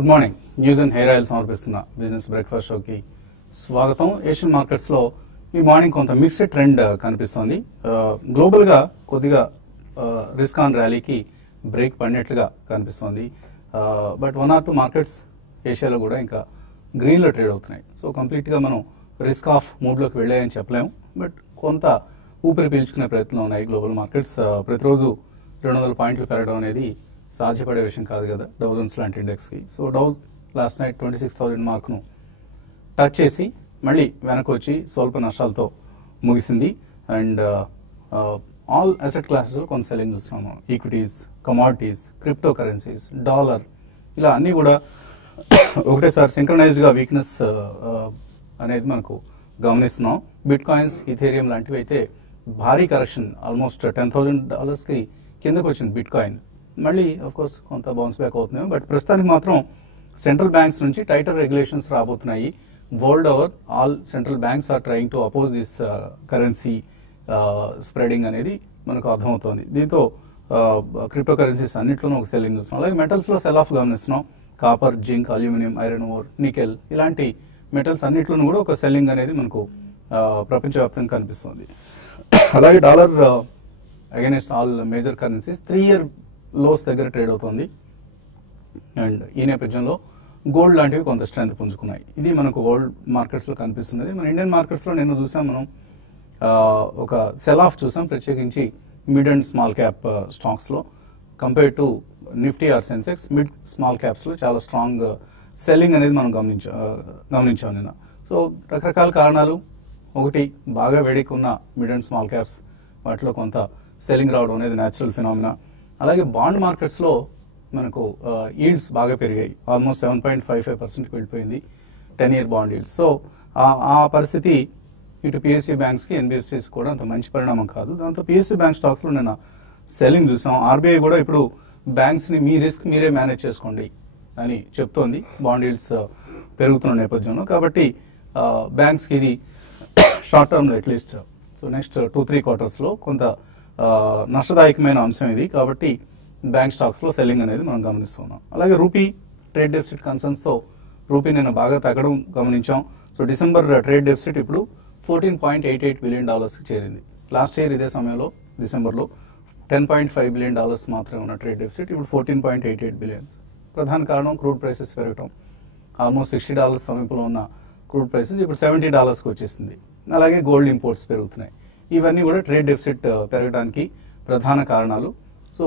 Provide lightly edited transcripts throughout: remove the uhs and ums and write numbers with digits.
Good morning. News and hair oil సమర్పిస్తున్న business breakfast షోకి స్వాగతం. ఏషియన్ మార్కెట్స్ లో ఈ మార్నింగ్ కొంత మిక్స్డ్ ట్రెండ్ కనిపిస్తోంది. గ్లోబల్ గా కొద్దిగా రిస్క్ ఆన్ ర్యాలీకి బ్రేక్ పడినట్లుగా కనిపిస్తోంది. బట్ 1 or 2 మార్కెట్స్ ఏషియాలో కూడా ఇంకా గ్రీన్ లో ట్రేడ్ అవుతున్నాయి. సో కంప్లీట్ గా మనం రిస్క్ ఆఫ్ మూడ్ లోకి వెళ్ళాయని చెప్పలేము. బట్ కొంత ఊపిరి పీల్చుకునే ప్రయత్నం ఉన్నాయి గ్లోబల్ మార్కెట్స్. ప్రతిరోజు 200 పాయింట్లు పెరగడం అనేది సాధ్యపడే విషయం కాదు కదా డౌ జోన్స్ లాంటి ఇండెక్స్కి. సో డౌ లాస్ట్ నైట్ 26,000 మార్క్ను టచ్ చేసి మళ్ళీ వెనక్కి వచ్చి స్వల్ప నష్టాలతో ముగిసింది. అండ్ ఆల్ అసెట్ క్లాసెస్ కొంత సెల్లింగ్ చూస్తున్నాము. Equities, commodities, crypto currencies, dollar, ఇలా అన్నీ కూడా ఒకటేసారి సింక్రనైజ్డ్గా వీక్నెస్ అనేది మనకు గమనిస్తున్నాం. బిట్ కాయిన్స్, ఇథేరియం లాంటివి అయితే భారీ కరెక్షన్, ఆల్మోస్ట్ $10,000 కిందకు వచ్చింది బిట్ కాయిన్. మళ్ళీ ఆఫ్ కోర్స్ కొంత బౌన్స్ బ్యాక్ అవుతుంది. బట్ ప్రస్తుతానికి మాత్రం సెంట్రల్ బ్యాంక్స్ నుంచి టైటర్ రెగ్యులేషన్స్ రాబోతున్నాయి. World over all central banks are trying to oppose this currency spreading అనేది మనకు అర్థమవుతోంది. దీంతో క్రిప్టో కరెన్సీస్ అన్నింటిలోనూ ఒక సెల్లింగ్ చూస్తున్నాం. అలాగే మెటల్స్లో సెల్ ఆఫ్ గమనిస్తున్నాం. Copper, zinc, aluminium, iron ore, nickel ఇలాంటి మెటల్స్ అన్నింటిలోనూ కూడా ఒక సెల్లింగ్ అనేది మనకు ప్రపంచవ్యాప్తంగా కనిపిస్తుంది. అలాగే dollar against all major currencies 3-year lows దగ్గర ట్రేడ్ అవుతుంది. అండ్ ఈ నేపథ్యంలో గోల్డ్ లాంటివి కొంత స్ట్రెంత్ పుంజుకున్నాయి. ఇది మనకు వరల్డ్ మార్కెట్స్లో కనిపిస్తున్నది. మన ఇండియన్ మార్కెట్స్లో నిన్న చూసాం మనం ఒక సెల్ ఆఫ్ చూసాం, ప్రత్యేకించి మిడ్ అండ్ స్మాల్ క్యాప్ స్టాక్స్లో. Compare to Nifty or Sensex, mid small క్యాప్స్లో చాలా స్ట్రాంగ్ సెల్లింగ్ అనేది మనం గమనించాం నిన్న. సో రకరకాల కారణాలు. ఒకటి, బాగా వేడికి ఉన్న మిడ్ అండ్ స్మాల్ క్యాప్స్, వాటిలో కొంత సెల్లింగ్ రావడం అనేది న్యాచురల్ ఫినామినా. అలాగే బాండ్ మార్కెట్స్లో మనకు ఈల్డ్స్ బాగా పెరిగాయి. ఆల్మోస్ట్ 7.55% వెళ్ళిపోయింది 10-year బాండ్ ఈల్డ్స్. సో ఆ పరిస్థితి ఇటు పిఎస్యూ బ్యాంక్స్కి, ఎన్బిఎఫ్సిస్ కూడా అంత మంచి పరిణామం కాదు. దాంతో పిఎస్యూ బ్యాంక్ స్టాక్స్లో నిన్న సెల్లింగ్ చూసాం. ఆర్బీఐ కూడా ఇప్పుడు బ్యాంక్స్ని మీ రిస్క్ మీరే మేనేజ్ చేసుకోండి అని చెప్తోంది బాండ్ ఈల్డ్స్ పెరుగుతున్న నేపథ్యంలో. కాబట్టి బ్యాంక్స్కి ఇది షార్ట్ టర్మ్లో అట్లీస్ట్ సో నెక్స్ట్ 2-3 quartersలో కొంత నష్టదాయకమైన అంశం ఇది. కాబట్టి బ్యాంక్ స్టాక్స్లో సెల్లింగ్ అనేది మనం గమనిస్తున్నాం. అలాగే రూపీ ట్రేడ్ డెఫిసిట్ కన్సర్న్స్తో రూపీ నిన్న బాగా తగ్గడం గమనించాం. సో డిసెంబర్ ట్రేడ్ డెఫిసిట్ ఇప్పుడు $14.88 billion చేరింది. లాస్ట్ ఇయర్ ఇదే సమయంలో డిసెంబర్లో $10.5 billion మాత్రమే ఉన్న ట్రేడ్ డెఫిసిట్ ఇప్పుడు $14.88 billion. ప్రధాన కారణం క్రూడ్ ప్రైసెస్ పెరగటం. ఆల్మోస్ట్ $60 సమీపంలో ఉన్న క్రూడ్ ప్రైసెస్ ఇప్పుడు $70కి వచ్చేసింది. అలాగే గోల్డ్ ఇంపోర్ట్స్ పెరుగుతున్నాయి. ఇవన్నీ కూడా ట్రేడ్ డెఫిసిట్ పెరగడానికి ప్రధాన కారణాలు. సో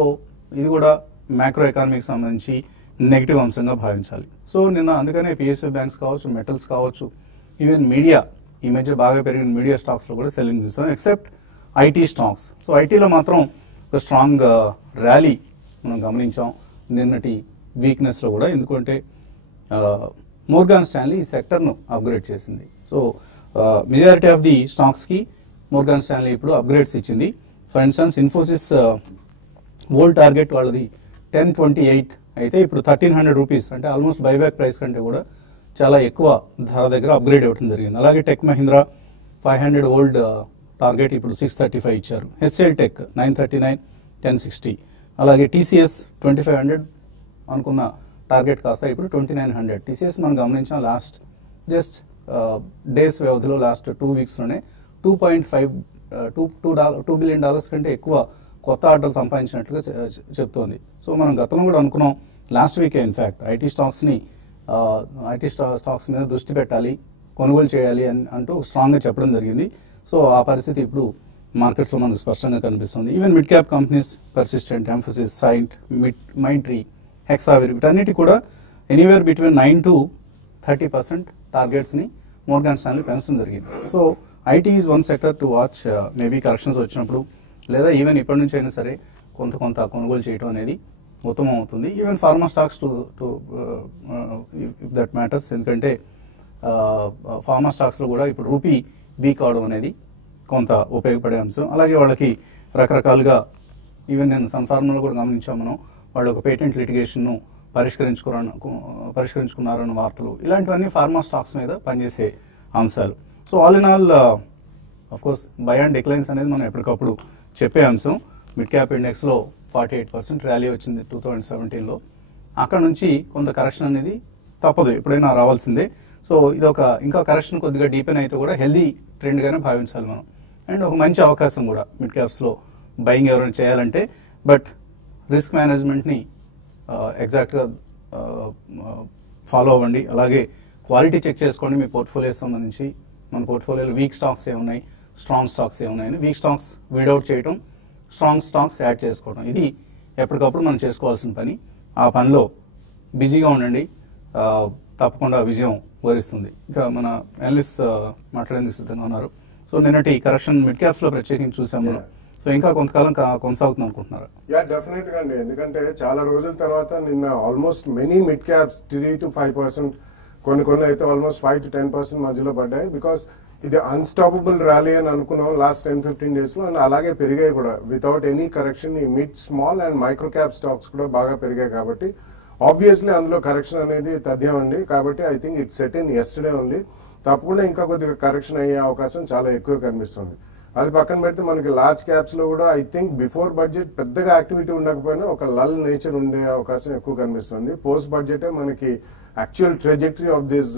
ఇది కూడా మ్యాక్రో ఎకానమీకి సంబంధించి నెగిటివ్ అంశంగా భావించాలి. సో నిన్న అందుకనే పిఎస్యూ బ్యాంక్స్ కావచ్చు, మెటల్స్ కావచ్చు, ఈవెన్ మీడియా, ఈ మధ్య బాగా పెరిగిన మీడియా స్టాక్స్లో కూడా సెల్లింగ్ చూస్తాం, ఎక్సెప్ట్ ఐటీ స్టాక్స్. సో ఐటీలో మాత్రం ఒక స్ట్రాంగ్ ర్యాలీ మనం గమనించాం నిన్నటి వీక్నెస్లో కూడా. ఎందుకంటే మోర్గాన్ స్టాన్లీ ఈ సెక్టర్ను అప్గ్రేడ్ చేసింది. సో మెజారిటీ ఆఫ్ ది స్టాక్స్కి మోర్గాన్ స్టాన్లీ ఇప్పుడు అప్గ్రేడ్స్ ఇచ్చింది. For instance Infosys old target వాళ్ళది 1028 అయితే ఇప్పుడు 1300 రూపీస్, అంటే ఆల్మోస్ట్ బైబ్యాక్ ప్రైస్ కంటే కూడా చాలా ఎక్కువ ధర దగ్గర అప్గ్రేడ్ ఇవ్వడం జరిగింది. అలాగే టెక్ మహీంద్రా 500 ఓల్డ్ టార్గెట్ ఇప్పుడు 635 ఇచ్చారు. HL tech 939, 1060. అలాగే టీసీఎస్ 2500 అనుకున్న టార్గెట్ కాస్త ఇప్పుడు 2900. టీసీఎస్ మనం గమనించాం లాస్ట్ జస్ట్ డేస్ వ్యవధిలో లాస్ట్ 2 weeksలోనే $2 billion కంటే ఎక్కువ కొత్త ఆర్డర్లు సంపాదించినట్లుగా చెప్తోంది. సో మనం గతంలో కూడా అనుకున్నాం, లాస్ట్ వీకే ఇన్ఫ్యాక్ట్ ఐటీ స్టాక్స్ మీద దృష్టి పెట్టాలి, కొనుగోలు చేయాలి అని అంటూ స్ట్రాంగ్గా చెప్పడం జరిగింది. సో ఆ పరిస్థితి ఇప్పుడు మార్కెట్స్లో మనకు స్పష్టంగా కనిపిస్తుంది. Even mid cap companies Persistent, Mphasis, Cyient, Mindtree, Hexaware వీటన్నిటి కూడా ఎనీవేర్ బిట్వీన్ 9 to 30% టార్గెట్స్ని మోర్గాన్ స్టాన్లీ పెంచడం జరిగింది. So IT is one sector to watch. Maybe corrections వచ్చినప్పుడు లేదా ఈవెన్ ఇప్పటి నుంచి అయినా సరే కొంత కొనుగోలు చేయడం అనేది ఉత్తమం అవుతుంది. Even pharma stocks to if that matters. ఎందుకంటే ఫార్మా స్టాక్స్లో కూడా ఇప్పుడు రూపీ వీక్ అవడం అనేది కొంత ఉపయోగపడే అంశం. అలాగే వాళ్ళకి రకరకాలుగా ఈవెన్ నేను సన్ ఫార్మాలో కూడా గమనించాం మనం, వాళ్ళు ఒక పేటెంట్ లిటిగేషన్ను పరిష్కరించుకున్నారన్న వార్తలు, ఇలాంటివన్నీ ఫార్మా స్టాక్స్ మీద పనిచేసే అంశాలు. So all in all of course by and declines అనేది మనం ఎప్పటికప్పుడు చెప్పే అంశం. మిడ్ క్యాప్ ఇండెక్స్లో 48% ర్యాలీ వచ్చింది 2017లో. అక్కడ నుంచి కొంత కరెక్షన్ అనేది తప్పదు, ఎప్పుడైనా రావాల్సిందే. సో ఇది ఇంకా కరెక్షన్ కొద్దిగా డీపెన్ అయితే కూడా హెల్దీ ట్రెండ్గానే భావించాలి మనం. అండ్ ఒక మంచి అవకాశం కూడా మిడ్ క్యాప్స్లో బయింగ్ ఎవరైనా చేయాలంటే. బట్ రిస్క్ మేనేజ్మెంట్ని ఎగ్జాక్ట్గా ఫాలో అవ్వండి. అలాగే క్వాలిటీ చెక్ చేసుకోండి మీ పోర్ట్ఫోలియోస్ సంబంధించి. మన పోర్ట్ఫోలియోలో వీక్ స్టాక్స్ ఏమున్నాయి, స్ట్రాంగ్ స్టాక్స్ ఏమున్నాయని వీక్ స్టాక్స్ వీడౌట్ చేయటం, స్ట్రాంగ్ స్టాక్స్ యాడ్ చేసుకోవడం, ఇది ఎప్పటికప్పుడు మనం చేసుకోవాల్సిన పని. ఆ పనిలో బిజీగా ఉండండి, తప్పకుండా విజయం వరిస్తుంది. ఇంకా మన అనలిస్ట్ మాట్లాడేందుకు సిద్ధంగా ఉన్నారు. సో నిన్నటి కరెక్షన్ మిడ్ క్యాప్స్లో ప్రత్యేకించి చూసాం మనం. సో ఇంకా కొంతకాలం కొనసాగుతుంది అనుకుంటున్నారు? డెఫినెట్ గా అండి, ఎందుకంటే చాలా రోజుల తర్వాత నిన్న almost many mid caps 3 to 5%, కొన్ని అయితే ఆల్మోస్ట్ 5 to 10% మధ్యలో పడ్డాయి. బికాస్ ఇది అన్స్టాపబుల్ ర్యాలీ అని అనుకున్నాం లాస్ట్ 10-15 డేస్ లో, అండ్ అలాగే పెరిగాయి కూడా వితౌట్ ఎనీ కరెక్షన్. ఈ mid, small and micro cap stocks కూడా బాగా పెరిగాయి. కాబట్టి ఆబ్వియస్లీ అందులో కరెక్షన్ అనేది తథ్యం అండి. కాబట్టి I think it set in yesterday only. తప్పకుండా ఇంకా కొద్దిగా కరెక్షన్ అయ్యే అవకాశం చాలా ఎక్కువ కనిపిస్తుంది. అది పక్కన పెడితే మనకి లార్జ్ క్యాప్స్ లో కూడా ఐ థింక్ బిఫోర్ బడ్జెట్ పెద్దగా యాక్టివిటీ ఉండకపోయినా ఒక లల్ నేచర్ ఉండే అవకాశం ఎక్కువ కనిపిస్తుంది. పోస్ట్ బడ్జెటే మనకి actual trajectory of this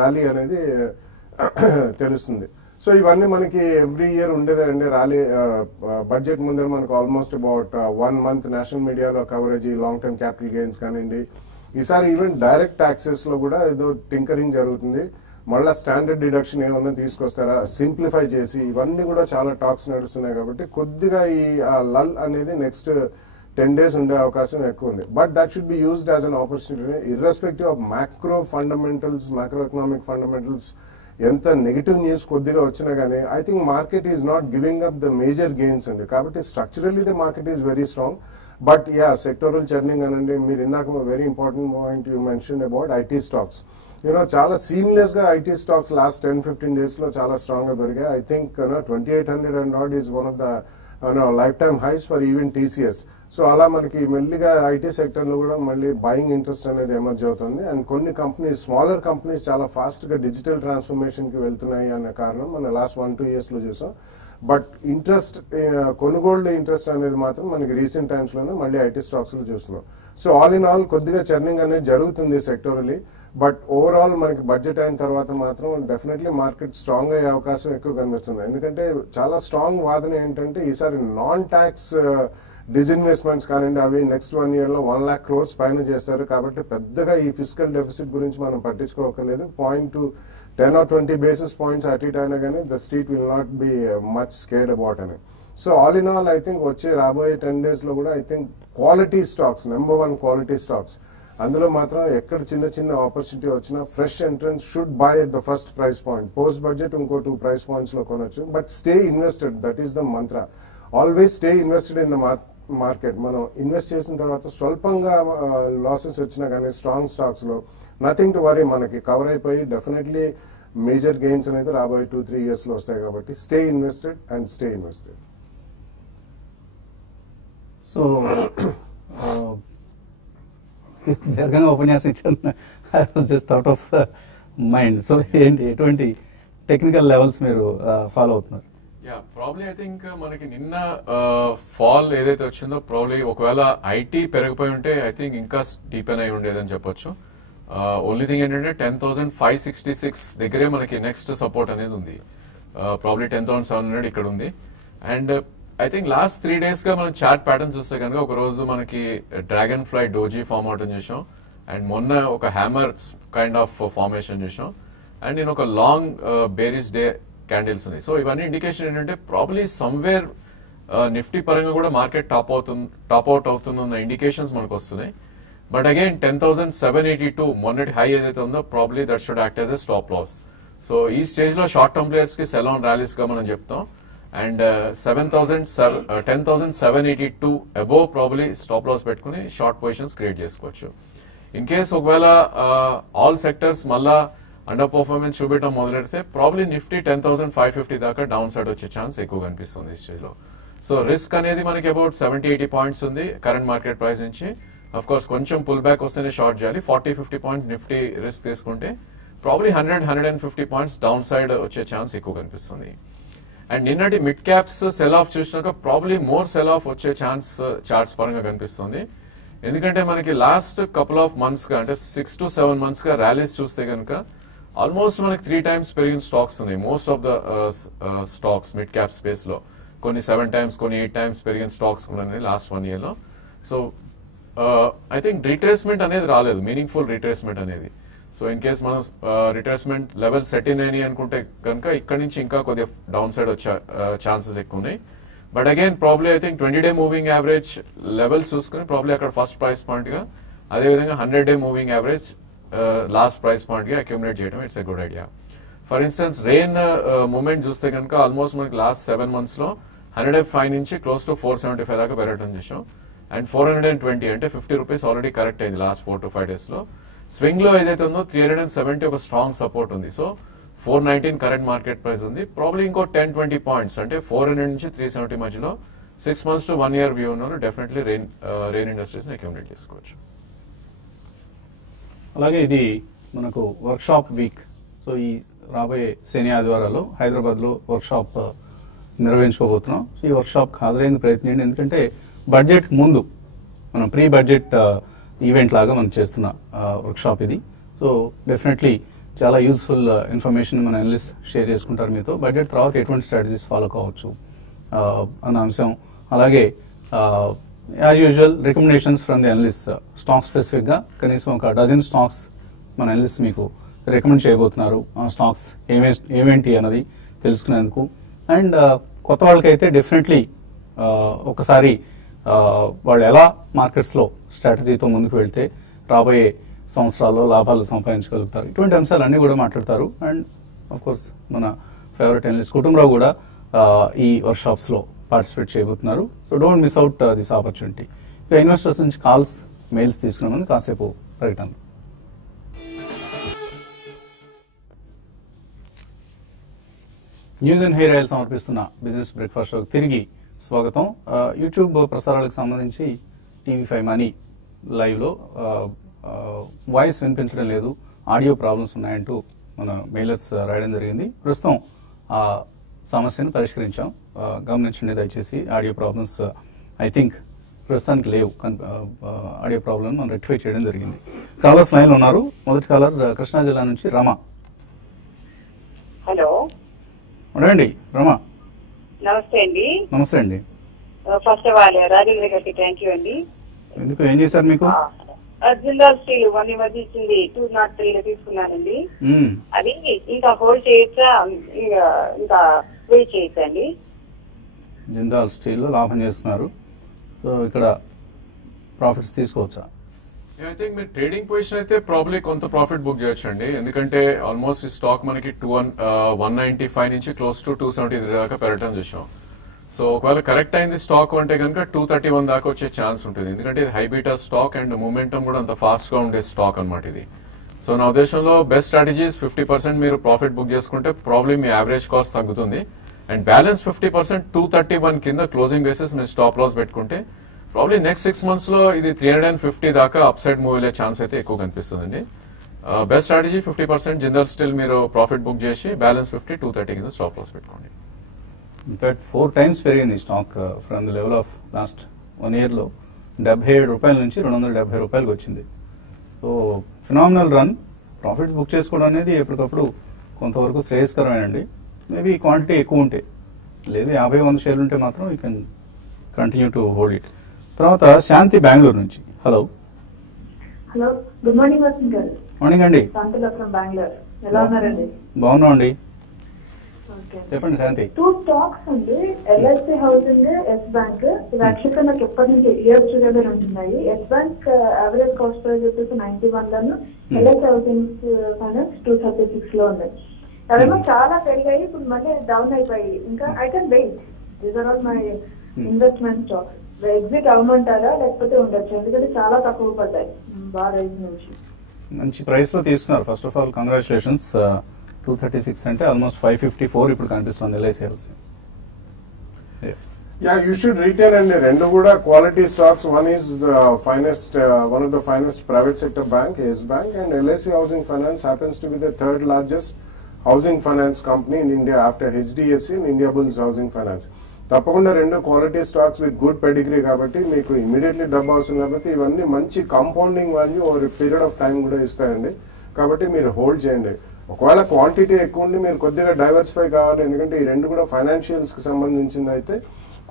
rally అనేది తెలుస్తుంది. సో ఇవన్నీ మనకి ఎవ్రీ ఇయర్ ఉండేదండి ర్యాలీ. బడ్జెట్ ముందర మనకు ఆల్మోస్ట్ అబౌట్ 1 month నేషనల్ మీడియాలో coverage, long term capital gains కానివ్వండి. ఈసారి ఈవెన్ డైరెక్ట్ ట్యాక్సెస్ లో కూడా ఏదో టింకరింగ్ జరుగుతుంది. మళ్ళీ స్టాండర్డ్ డిడక్షన్ ఏమన్నా తీసుకొస్తారా, సింప్లిఫై చేసి, ఇవన్నీ కూడా చాలా టాక్స్ నడుస్తున్నాయి. కాబట్టి కొద్దిగా ఈ లల్ అనేది నెక్స్ట్ 10 days ఉండే అవకాశం ఎక్కువ ఉంది. But that should be used as an opportunity irrespective of macro fundamentals, macro economic fundamentals. ఎంత నెగిటివ్ న్యూస్ కొద్దిగా వచ్చినా కానీ I think market is not giving up the major gains అండి. కాబట్టి structurally the market is very strong. But sectoral churning అనండి, మీరు ఇందాక very important point you mention about IT stocks. చాలా సీమ్లెస్ గా ఐటీ స్టాక్స్ లాస్ట్ 10-15 days లో చాలా strong గా పెరిగాయి. I think 2800 and odd is one of the life time highs for even TCS. So అలా మనకి మెల్లిగా ఐటీ సెక్టర్ లో కూడా మళ్ళీ బయింగ్ ఇంట్రెస్ట్ అనేది ఎమర్జ్ అవుతుంది. అండ్ కొన్ని కంపెనీస్, స్మాలర్ కంపెనీస్ చాలా ఫాస్ట్ గా డిజిటల్ ట్రాన్స్ఫర్మేషన్ కి వెళ్తున్నాయి అనే కారణం మన లాస్ట్ 1-2 years లో చూసాం. బట్ ఇంట్రెస్ట్, కొనుగోళ్ల ఇంట్రెస్ట్ అనేది మాత్రం మనకి రీసెంట్ టైమ్స్ లోనే మళ్ళీ ఐటీ స్టాక్స్ లో చూస్తున్నాం. సో ఆల్ ఇన్ ఆల్ కొద్దిగా చర్నింగ్ అనేది జరుగుతుంది సెక్టోరలీ. బట్ ఓవరాల్ మనకి బడ్జెట్ అయిన తర్వాత మాత్రం డెఫినెట్లీ మార్కెట్ స్ట్రాంగ్ అయ్యే అవకాశం ఎక్కువ కనిపిస్తుంది. ఎందుకంటే చాలా స్ట్రాంగ్ వాదన ఏంటంటే ఈసారి నాన్ ట్యాక్స్ డిస్ఇన్వెస్ట్మెంట్స్ కానివ్వండి, అవి నెక్స్ట్ 1 year లో 1 lakh crores పైన చేస్తారు. కాబట్టి పెద్దగా ఈ ఫిజికల్ డెఫిసిట్ గురించి మనం పట్టించుకోకలేదు. 10 or 20 basis points అటు ఇటు అయినా కానీ the street will not be much scared about అని. So all in all I think వచ్చే రాబోయే 10 days లో కూడా I think quality stocks, number 1 quality stocks, అందులో మాత్రం ఎక్కడ చిన్న ఆపర్చునిటీ వచ్చినా fresh entrance should buy at the first price point. Post budget ఇంకో 2 price points లో కొనొచ్చు. But stay invested, that is the mantra. Always stay invested in the market. మనం invest చేసిన తర్వాత స్వల్పంగా లాసెస్ వచ్చినా కానీ స్ట్రాంగ్ స్టాక్స్ లో నథింగ్ టు వరీ, మనకి కవర్ అయిపోయి డెఫినెట్లీ మేజర్ గెయిన్స్ అనేది రాబోయే 2-3 years లో వస్తాయి. కాబట్టి stay invested and stay invested. So దీర్ఘంగా ఉపన్యాసం ఇచ్చాను, just out of mind. So ఏంటి, ఎటువంటి టెక్నికల్ లెవెల్స్ మీరు ఫాలో అవుతున్నారు? ప్రాబ్లీ ఐ థింక్ మనకి నిన్న ఫాల్ ఏదైతే వచ్చిందో ప్రాబ్లీ ఒకవేళ ఐటీ పెరిగిపోయి ఉంటే ఐ థింక్ ఇంకా డీపెన్ అయి ఉండేదని చెప్పొచ్చు. ఓన్లీ థింగ్ ఏంటంటే 10,566 దగ్గరే మనకి నెక్స్ట్ సపోర్ట్ అనేది ఉంది. ప్రాబ్లీ 10,700 ఇక్కడ ఉంది. And I think last 3 days గా మనం చార్ట్ ప్యాటర్న్ చూస్తే కనుక ఒక రోజు మనకి డ్రాగన్ ఫ్లై డోజీ ఫామ్ అవటం చూసాం. అండ్ మొన్న ఒక హ్యామర్ కైండ్ ఆఫ్ ఫార్మేషన్ చూసాం. అండ్ నేను ఒక లాంగ్ బేరిష్ డే క్యాండిల్స్ ఉన్నాయి. సో ఇవన్నీ ఇండికేషన్ ఏంటంటే ప్రాబ్లీ సమ్వేర్ నిఫ్టీ పరంగా కూడా మార్కెట్ టాప్ అవుట్ అవుతున్న ఇండికేషన్స్ మనకు వస్తున్నాయి. బట్ అగైన్ 10,782 మొన్నటి హై ఏదైతే ఉందో probably that should act as a stop loss. So ఈ స్టేజ్ లో షార్ట్ టర్మ్ ప్లేయర్స్ కి సెల్ ఆన్ ర్యాలీస్ గా మనం చెప్తాం. And 10,782 above probably stop loss పెట్టుకుని షార్ట్ పొజిషన్స్ క్రియేట్ చేసుకోవచ్చు. ఇన్ కేస్ ఒకవేళ ఆల్ సెక్టర్స్ మళ్ళా అండర్ పర్ఫార్మెన్స్ చూపెట్టడం మొదలెడితే ప్రాబ్లీ నిఫ్టీ 10,550 దాకా డౌన్ సైడ్ వచ్చే ఛాన్స్ ఎక్కువ కనిపిస్తుంది ఈ స్టేజ్ లో. సో రిస్క్ అనేది మనకి అబౌట్ 70-80 points ఉంది కరెంట్ మార్కెట్ ప్రైస్ నుంచి. అఫ్ కోర్స్ కొంచెం పుల్ బ్యాక్ వస్తేనే షార్ట్ చేయాలి. 40-50 points నిఫ్టీ రిస్క్ తీసుకుంటే ప్రాబ్లీ 100-150 points డౌన్ సైడ్ వచ్చే ఛాన్స్ ఎక్కువ కనిపిస్తుంది. అండ్ నిన్నటి మిడ్ క్యాప్స్ సెల్ ఆఫ్ చూసినాక ప్రాబ్లీ మోర్ సెల్ ఆఫ్ వచ్చే ఛాన్స్ చార్ట్స్ పరంగా కనిపిస్తుంది. ఎందుకంటే మనకి లాస్ట్ కపుల్ ఆఫ్ మంత్స్ గా అంటే 6 to 7 months గా ర్యాలీస్ చూస్తే కనుక ఆల్మోస్ట్ మనకి 3 times పెరిగిన స్టాక్స్ ఉన్నాయి. Most of the stocks mid cap space లో కొన్ని 7 times, కొన్ని 8 times పెరిగిన స్టాక్స్ ఉన్నాయి లాస్ట్ 1 year లో. సో ఐ థింక్ రిట్రేస్మెంట్ అనేది రాలేదు, మీనింగ్ఫుల్ రిట్రేస్మెంట్ అనేది. సో ఇన్ కేస్ మనం రిట్రేస్మెంట్ లెవెల్ సెట్ ఇన్ అయినాయి అనుకుంటే కనుక ఇక్కడ నుంచి ఇంకా కొద్దిగా డౌన్ సైడ్ వచ్చే ఛాన్సెస్ ఎక్కువ ఉన్నాయి. But again probably I think 20-day moving average levels చూసుకుని ప్రాబ్లీ అక్కడ ఫస్ట్ ప్రైస్ పాయింట్ గా, అదేవిధంగా 100-day moving average last price point గా అక్యుములేట్ చేయడం it's a good idea. For instance rain movement చూస్తే కనుక ఆల్మోస్ట్ మనకి లాస్ట్ 7 months లో 105 నుంచి క్లోజ్ టు 475 దాకా పెరగడం చేసాం. అండ్ 420 అంటే 50 రూపీస్ ఆల్రెడీ కరెక్ట్ అయింది లాస్ట్ 4 to 5 days లో. స్వింగ్ లో ఏదైతే ఉందో 370 ఒక స్ట్రాంగ్ సపోర్ట్ ఉంది. సో 419 కరెంట్ మార్కెట్ ప్రైస్ ఉంది. ప్రాబ్లీ ఇంకో 10-20 పాయింట్స్ అంటే 400 నుంచి 370 మధ్యలో 6 months to 1 year వ్యూ ఉన్నారు. డెఫినెట్లీ రెయిన్ ఇండస్ట్రీస్ ని అక్యుములేట్ చేసుకోవచ్చు. అలాగే ఇది మనకు వర్క్షాప్ వీక్. సో ఈ రాబోయే శని ఆదివారాల్లో హైదరాబాద్లో వర్క్షాప్ నిర్వహించుకోబోతున్నాం. ఈ వర్క్షాప్ హాజరైన ప్రయత్నించండి, ఎందుకంటే బడ్జెట్ ముందు మనం ప్రీ బడ్జెట్ ఈవెంట్ లాగా మనం చేస్తున్న వర్క్షాప్ ఇది. సో డెఫినెట్లీ చాలా యూస్ఫుల్ ఇన్ఫర్మేషన్ మన అనలిస్ట్ షేర్ చేసుకుంటారు మీతో. బడ్జెట్ తర్వాత ఎటువంటి స్ట్రాటజీస్ ఫాలో కావచ్చు అన్న అంశం, అలాగే as usual recommendations from the analyst. Stock specific గా కనీసం ఒక డజన్ స్టాక్స్ మన అనలిస్ట్ మీకు రికమెండ్ చేయబోతున్నారు. ఆ స్టాక్స్ ఏమేంటి అన్నది తెలుసుకునేందుకు. అండ్ కొత్త వాళ్ళకైతే డెఫినెట్లీ ఒకసారి వాళ్ళు ఎలా మార్కెట్స్లో స్ట్రాటజీతో ముందుకు వెళ్తే రాబోయే సంవత్సరాల్లో లాభాలు సంపాదించగలుగుతారు, ఇటువంటి అంశాలన్నీ కూడా మాట్లాడతారు. అండ్ ఆఫ్ కోర్స్ మన ఫేవరెట్ అనలిస్ట్ కుటుంబరావు కూడా ఈ వర్క్షాప్స్లో పార్టిసిపేట్ చేయబోతున్నారు. So don't miss out this opportunity. ఇక ఇన్వెస్టర్స్ నుంచి కాల్స్, మెయిల్స్ తీసుకునే ముందు కాసేపు ప్రకటనలు. న్యూస్ అండ్ హెయిర్ ఆయిల్ సమర్పిస్తున్న బిజినెస్ బ్రేక్ఫాస్ట్ షోకి తిరిగి స్వాగతం. యూట్యూబ్ ప్రసారాలకు సంబంధించి TV5 మనీ లైవ్లో వాయిస్ వినిపించడం లేదు, ఆడియో ప్రాబ్లమ్స్ ఉన్నాయంటూ మన మెయిలర్స్ రాయడం జరిగింది. ప్రస్తుతం ఆ సమస్యను పరిష్కరించాం, గమనించండి దయచేసి. ఆడియో ప్రాబ్లమ్స్ ఐ థింక్ ప్రస్తుతానికి లేవు, ఆడియో ప్రాబ్లమ్ మనం రెక్టిఫై చేయడం జరిగింది. కాలర్స్ లైన్లో ఉన్నారు. మొదటి కాలర్ కృష్ణా జిల్లా నుంచి రమ. హలో రండి రమ. నమస్తే అండి. నమస్తే అండి. ఫస్ట్ ఆఫ్ ఆల్ రాజేంద్ర గారికి థ్యాంక్ యూ అండి. ఎందుకు, ఏం చేశారు మీకు? జిందాల్ స్టీల్ మొన్న మధ్య ఇచ్చింది 203 తీసుకున్నానండి. అది ఇంకా హోల్డ్ చేయొచ్చా, ఇంకా వెయిట్ చేయొచ్చా అండి? జిందాల్ స్టీల్ లో లాభం చేస్తున్నారు, సో ఇక్కడ ప్రాఫిట్స్ తీసుకోవచ్చా? ఐ థింక్ మీరు ట్రేడింగ్ పొజిషన్ అయితే ప్రాబ్లీ కొంత ప్రాఫిట్ బుక్ చేయొచ్చు అండి. ఎందుకంటే ఆల్మోస్ట్ ఈ స్టాక్ మనకి 195 నుంచి క్లోజ్ టు 273 దాకా పెరగటం చూసాం. సో ఒకవేళ కరెక్ట్ అయింది స్టాక్ అంటే కనుక 231 దాకా వచ్చే ఛాన్స్ ఉంటుంది. ఎందుకంటే ఇది హైబీటా స్టాక్ అండ్ మూమెంటం కూడా అంత ఫాస్ట్ గా ఉండే స్టాక్ అనమాట ఇది. సో నా ఉద్దేశంలో బెస్ట్ స్ట్రాటజీస్ 50% మీరు ప్రాఫిట్ బుక్ చేసుకుంటే ప్రాబ్లీ మీ యావరేజ్ కాస్ట్ తగ్గుతుంది. అండ్ బ్యాలెన్స్ 50% 231 కింద క్లోజింగ్ బేసిస్ మీరు స్టాప్ లాస్ పెట్టుకుంటే ప్రాబ్లీ నెక్స్ట్ 6 months లో ఇది 350 దాకా అప్ సైడ్ మూవ్ అయ్యే ఛాన్స్ అయితే ఎక్కువ కనిపిస్తుందండి. బెస్ట్ స్ట్రాటజీ 50% జిందాల్ స్టిల్ మీరు ప్రాఫిట్ బుక్ చేసి బ్యాలెన్స్ 50 230 కింద స్టాప్ లాస్ పెట్టుకోండి. ఇన్ఫాక్ట్ 4 times పెరిగింది stock from the level of last 1 year లో 77 రూపాయల నుంచి 270 రూపాయలకు వచ్చింది. So phenomenal run. Profits book చేసుకోవడం అనేది ఎప్పటికప్పుడు కొంతవరకు శ్రేయస్కరమేనండి. మేబీ క్వాంటిటీ ఎక్కువ ఉంటే, లేదు 50-100 షేర్లు ఉంటే మాత్రం you can continue to hold it. తర్వాత శాంతి బెంగళూరు నుంచి. Hello. Hello, good morning Vasant గారు. మార్నింగ్ అండి. శాంతిలో ఫ్రమ్ బెంగళూరు. ఎలా ఉన్నారండి? బాగున్నాం అండి, చెప్పండి శాంతి. 2 స్టాక్స్ ఉంది, ఎల్ఐసి హౌసింగ్, ఎస్ బ్యాంక్. ఇది యాక్చువల్గా నాకు ఎప్పటి నుంచి ఇయర్స్ టుగెదర్ ఉంటున్నాయి. Yes Bank average cost price వచ్చేసి 91 లోను, ఎల్ఐసి హౌసింగ్ ఫైనాన్స్ 236 లో ఉన్నాయి. అదేమో చాలా పెరిగాయి, ఇప్పుడు మళ్ళీ డౌన్ అయిపోయి. ఇంకా I can wait. These are all my investment stocks. Exit అవ్వమంటారా లేకపోతే ఉండొచ్చు? ఎందుకంటే చాలా తక్కువ పడ్డాయి బాగా రైజ్ నుంచి. మంచి ప్రైస్ లో తీసుకున్నారు. First of all congratulations. 236 అంటే ఆల్మోస్ట్ 554 ఇప్పుడు కనిపిస్తుంది LIC housing. Yeah, you should retain అండి. రెండు కూడా quality stocks. One is one of the finest private sector bank, Yes Bank, and LIC housing finance happens to be the third largest housing finance company in India after HDFC and Indiabulls Housing Finance. తప్పకుండా రెండు quality stocks with good pedigree కాబట్టి మీకు immediately డబ్బు అవసరం లేకపోతే ఇవన్నీ మంచి compounding value over period of time కూడా ఇస్తాయండి. కాబట్టి మీరు హోల్డ్ చేయండి. ఒకవేళ క్వాంటిటీ ఎక్కువ ఉండి మీరు కొద్దిగా డైవర్సిఫై కావాలి, ఎందుకంటే ఈ రెండు కూడా ఫైనాన్షియల్స్ కి సంబంధించింది అయితే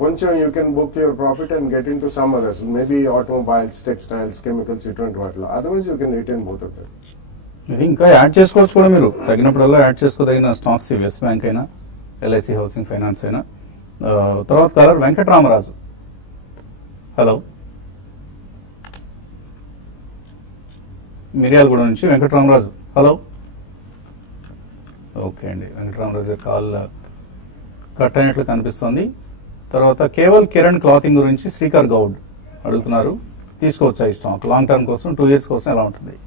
కొంచెం you can book your profit and get in to some others, maybe automobiles, textiles, chemicals ఇటువంటి వాటిలో. Otherwise you can retain both of them. ఇది ఇంకా యాడ్ చేసుకోవచ్చు కూడా, మీరు తగినప్పుడల్లా యాడ్ చేసుకోదగిన స్టాక్స్ వెస్ట్ బ్యాంక్ అయినా ఎల్ఐసి హౌసింగ్ ఫైనాన్స్ అయినా. తర్వాత కాలర్ వెంకటరామరాజు. హలో, మిర్యాలగూడ నుంచి వెంకటరామరాజు. హలో, ఓకే అండి, వెంకటరామరాజు కాల్ కట్ అయినట్లు కనిపిస్తోంది. తర్వాత కేవల్ కిరణ్ క్లాతింగ్ గురించి శ్రీకర్ గౌడ్ అడుగుతున్నారు, తీసుకోవచ్చా ఈ స్టాక్ లాంగ్ టర్మ్ కోసం 2 years కోసం ఎలా ఉంటుంది?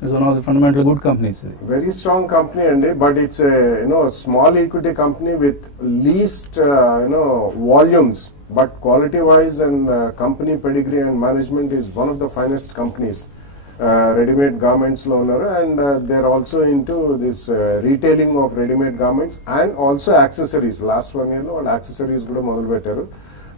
It's one of the fundamentally good companies. Very strong company, but it's a small equity company with least volumes, but quality wise and company pedigree and management is one of the finest companies. Ready-made garments lo unnaru, and they're also into this retailing of ready-made garments and also accessories. Last 1 year lo accessories kuda modelu pettaru,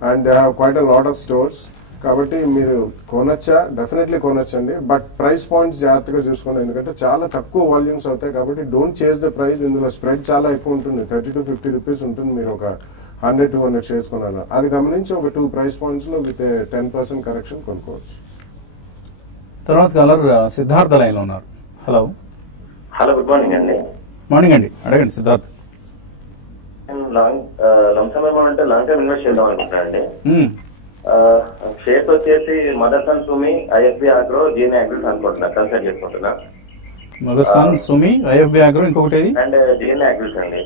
and they have quite a lot of stores. కాబట్టి మీరు కొనొచ్చా? Definitely కొనొచ్చండి, but price points జాగ్రత్తగా చూసుకోండి, ఎందుకంటే చాలా తక్కువ volumes అవుతాయి. కాబట్టి don't chase the price. ఇందులో స్ప్రెడ్ చాలా ఎక్కువ ఉంటుంది, 30 to 50 rupees ఉంటుంది. మీరు ఒక 100-200 షేర్స్ కొనాలి, అది గమనించి ఒక 2 price points లో విత్ 10% కరెక్షన్ కొనుక్కోవచ్చు. తర్వాత కలర్ సిద్ధార్థ లైన్ లో ఉన్నారు. హలో, హలో, గుడ్ మార్నింగ్ అండి. మార్నింగ్ అండి, అడగండి సిద్ధార్థ్. లాంగ్ టర్మ్ అంటే లాంగ్ టర్మ్ ఇన్వెస్ట్ చేద్దాం అనుకుంటున్నా అండి. షేర్స్ వచ్చేసి మదర్సన్ సుమి, ఐఎఫ్బి ఆగ్రో, జీఎన్ అగ్రిల్స్ అనుకుంటున్నా, కన్సల్ట్ చేసుకుంటున్నా. మదర్సన్ సుమి, ఐఎఫ్బి ఆగ్రో, ఇంకొకటి అండ్ జీఎన్ అగ్రిల్స్ అండి.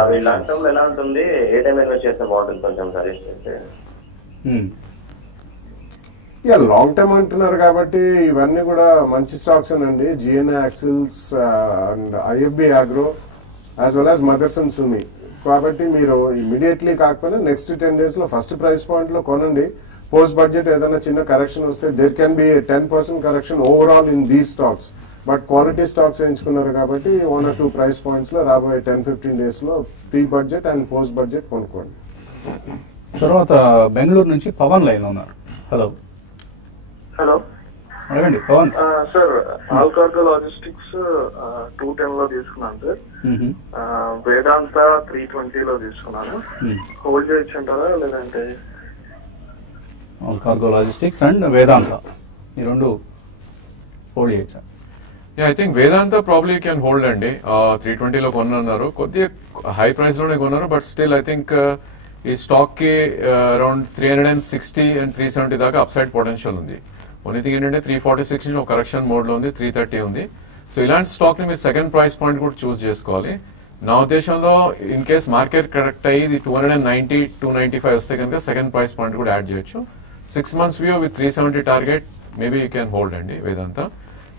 అవి లాంగ్ టర్మ్ లో ఎలా ఉంటుంది, ఏ టైం ఇన్వెస్ట్ చేస్తే బాగుంటుంది, కొంచెం సజెస్ట్ చేస్తే. లాంగ్ టర్మ్ అంటున్నారు కాబట్టి ఇవన్నీ కూడా మంచి స్టాక్స్ అండి. GN Axles and IFB Agro as well as Motherson Sumi. కాబట్టి మీరు ఇమీడియట్లీ కాకపోయినా నెక్స్ట్ 10 days లో ఫస్ట్ ప్రైస్ పాయింట్ లో కొనండి. పోస్ట్ బడ్జెట్ ఏదైనా చిన్న కరెక్షన్ వస్తే there can be 10% correction overall in these stocks, but quality stocks ఎంచుకున్నారు కాబట్టి 1 or 2 price points లో రాబోయే 10-15 days లో pre budget and post budget కొనుక్కోండి. తర్వాత బెంగళూరు నుంచి పవన్ లైన్ లో ఉన్నారు. హలో, హలో, అడగండి పవన్. సార్ ఆల్కార్గో లాజిస్టిక్స్ 210 లో తీసుకున్నాను సార్. వేదాంత 320 లో తీసుకున్నాను. హోల్డ్ చేయొచ్చు అంటారా, లేదంటే? ఆల్కార్గో లాజిస్టిక్స్ అండ్ వేదాంత ఈ రెండు హోల్డ్ చేయొచ్చా? I think Vedanta probably can hold అండి. 320 లో కొన్నారు, కొద్దిగా హై ప్రైస్ లోనే కొన్నారు, బట్ స్టిల్ ఐ థింక్ ఈ స్టాక్ కి అరౌండ్ 360 and 370 దాకా అప్ సైడ్ పొటెన్షియల్ ఉంది. ఓన్లీ థింగ్ ఏంటంటే 346 ఒక కరెక్షన్ మోడ్ లో ఉంది, 330 ఉంది. సో ఇలాంటి స్టాక్ ని మీరు సెకండ్ ప్రైస్ పాయింట్ కూడా చూస్ చేసుకోవాలి. నా ఉద్దేశంలో ఇన్ కేస్ మార్కెట్ కరెక్ట్ అయ్యి ఇది 290, 295 వస్తే కనుక సెకండ్ ప్రైస్ పాయింట్ కూడా యాడ్ చేయొచ్చు. 6 months view with 370 target maybe you can hold అండి వేదాంత.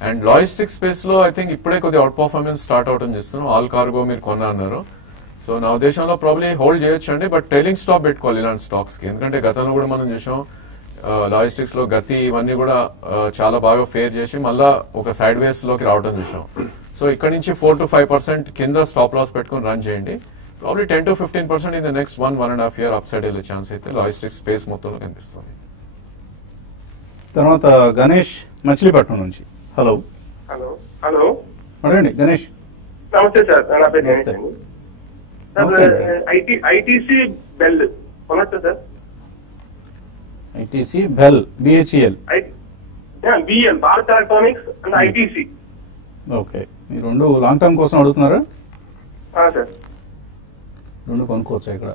అండ్ లాజిస్టిక్స్ స్పేస్ లో ఐ థింక్ ఇప్పుడే కొద్దిగా అవుట్ పర్ఫార్మెన్స్ స్టార్ట్ అవడం చేస్తున్నాం. ఆల్ కార్గో మీరు కొన్నారు, సో నా ఉద్దేశంలో ప్రాబ్లీ హోల్డ్ చేయొచ్చు అండి, బట్ ట్రైలింగ్ స్టాప్ పెట్టుకోవాలి ఇలాంటి స్టాక్స్ కి. ఎందుకంటే గతంలో కూడా మనం చూసాం లాజిస్టిక్స్ లో గతి ఇవన్నీ కూడా చాలా బాగా ఫేర్ చేసి మళ్ళా ఒక సైడ్ వేస్ లోకి రావడం చూసాం. సో ఇక్కడ నుంచి 4 to 5% కింద స్టాప్ లాస్ పెట్టుకుని రన్ చేయండి. Probably 10 to 15% in the next 1.5 year up side వెళ్ళే ఛాన్స్ అయితే లాజిస్టిక్స్ స్పేస్ మొత్తంలో కనిపిస్తుంది. తర్వాత గణేష్ మచిలీపట్నం నుంచి. హలో, హలో, హలో, అడగండి గణేష్. నమస్తే సార్, నా పేరు గణేష్ అండి. ఐటీసీ బెల్ కొనొచ్చా sir? ITC BEL, BHEL, BL Bharat Electronics and ITC. Okay, ఈ రెండు లాంగ్ టర్మ్ కోసం అడుగుతున్నారా? సార్ రెండు కొనుక్కోవచ్చా ఇక్కడ?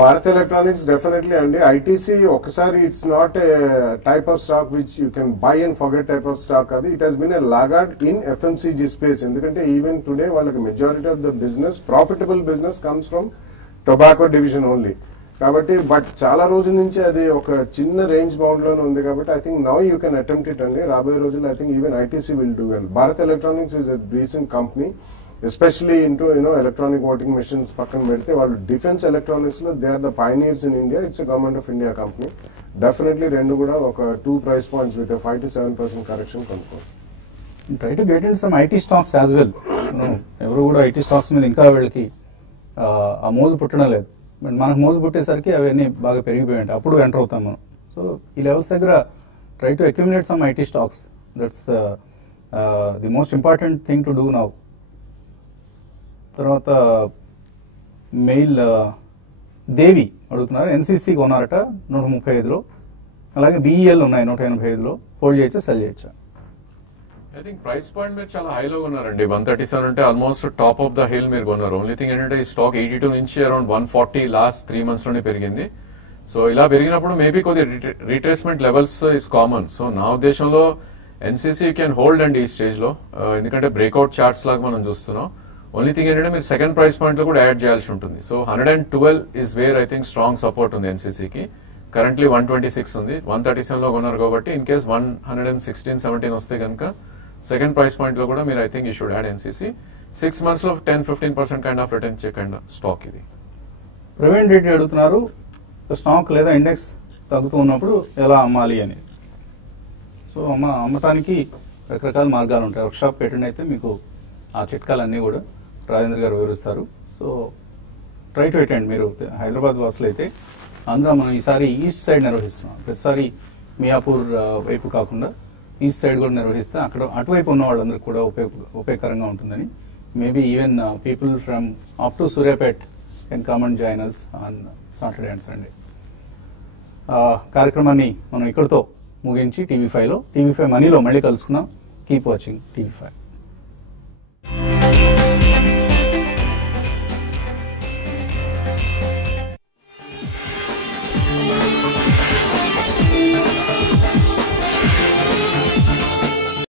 భారత్ ఎలక్ట్రానిక్స్ డెఫినెట్లీ అండి. ఐటీసీ ఒకసారి it's not a type of stock which you can buy and forget type of stock. అది it has been a laggard in FMCG space. ఎందుకంటే ఈవెన్ టుడే వాళ్ళకి majority of the business, profitable business comes from tobacco division only. కాబట్టి but చాలా రోజుల నుంచి అది ఒక చిన్న రేంజ్ బౌండ్ లోనే ఉంది. కాబట్టి I think now you can attempt it అండి. రాబోయే రోజుల్లో I think even ITC will do well. Bharat Electronics is a recent company, especially into electronic voting machines పక్కన పెడితే వాళ్ళు డిఫెన్స్ ఎలక్ట్రానిక్స్ లో they are the pioneers in India. It's Government of India company. Definitely రెండు కూడా ఒక 2 price points with 5 to 7% correction కొనుక్కోండి. Try to get in some IT stocks as well. ఎవరు కూడా ఐటీ స్టాక్స్ మీద ఇంకా వీళ్ళకి ఆ మోజు పుట్టడం లేదు. బట్ మనకు మోజు పుట్టేసరికి అవన్నీ బాగా పెరిగిపోయి ఉంటాయి, అప్పుడు ఎంటర్ అవుతాం మనం. సో ఈ లెవెల్స్ దగ్గర try to accumulate some IT stocks, that's the most important thing to do now. తర్వాత మెయిల్ దేవి అడుగుతున్నారు, ఎన్సీసీ కొన్నారట 135లో, అలాగే బీఈఎల్ ఉన్నాయి 185లో, హోల్డ్ చేయొచ్చా సెల్ చేయొచ్చా? ఐ థింక్ ప్రైస్ పాయింట్ మీరు చాలా హైలో ఉన్నారండి. 137 అంటే almost top of the hill మీరు కొన్నారు. ఓన్లీ థింగ్ ఏంటంటే ఈ స్టాక్ 82 నుంచి అరౌండ్ 140 లాస్ట్ 3 months లోనే పెరిగింది. సో ఇలా పెరిగినప్పుడు మేబీ కొద్ది retracement levels is common. So నా ఉద్దేశంలో ఎన్సీసీ కెన్ హోల్డ్ అండి ఈ స్టేజ్ లో, ఎందుకంటే బ్రేక్అవుట్ చార్ట్స్ లాగా మనం చూస్తున్నాం. ఓన్లీ థింగ్ ఏంటంటే మీరు సెకండ్ ప్రైస్ పాయింట్ లో కూడా యాడ్ చేయాల్సి ఉంటుంది. So 112 is where I think strong support ఉంది ఎన్సీసీకి. కరెంట్లీ 126 ఉంది, 137 లో కొన్నారు కాబట్టి ఇన్ కేస్ 116, 17 వస్తే కనుక సెకండ్ ప్రైస్ పాయింట్ లో కూడా మీరు I think you should add NCC. 6 months లో 10-15% కైండ్ ఆఫ్ రిటర్న్ ఇచ్చే కైండ్ ఆఫ్ స్టాక్ ఇది. ప్రవీణ్ రెడ్డి అడుగుతున్నారు, స్టాక్ లేదా ఇండెక్స్ తగ్గుతూ ఉన్నప్పుడు ఎలా అమ్మాలి అని. సో అమ్మటానికి రకరకాల మార్గాలు ఉంటాయి. వర్క్షాప్ పెట్టండి అయితే మీకు ఆ చిట్కాలన్నీ కూడా రాజేంద్ర గారు వివరిస్తారు. So try to attend. మీరు హైదరాబాద్ వాసులు అయితే అందులో మనం ఈసారి ఈస్ట్ సైడ్ నిర్వహిస్తున్నాం. ప్రతిసారి మియాపూర్ వైపు కాకుండా ఈస్ట్ సైడ్ కూడా నిర్వహిస్తే అక్కడ అటువైపు ఉన్న వాళ్ళందరికీ కూడా ఉపయోగకరంగా ఉంటుందని. Maybe even people from up to Suryapet can come and join us on Saturday and Sunday. కార్యక్రమాన్ని మనం ఇక్కడితో ముగించి టీవీ5 మనీలో మళ్ళీ కలుసుకుందాం. Keep watching TV5.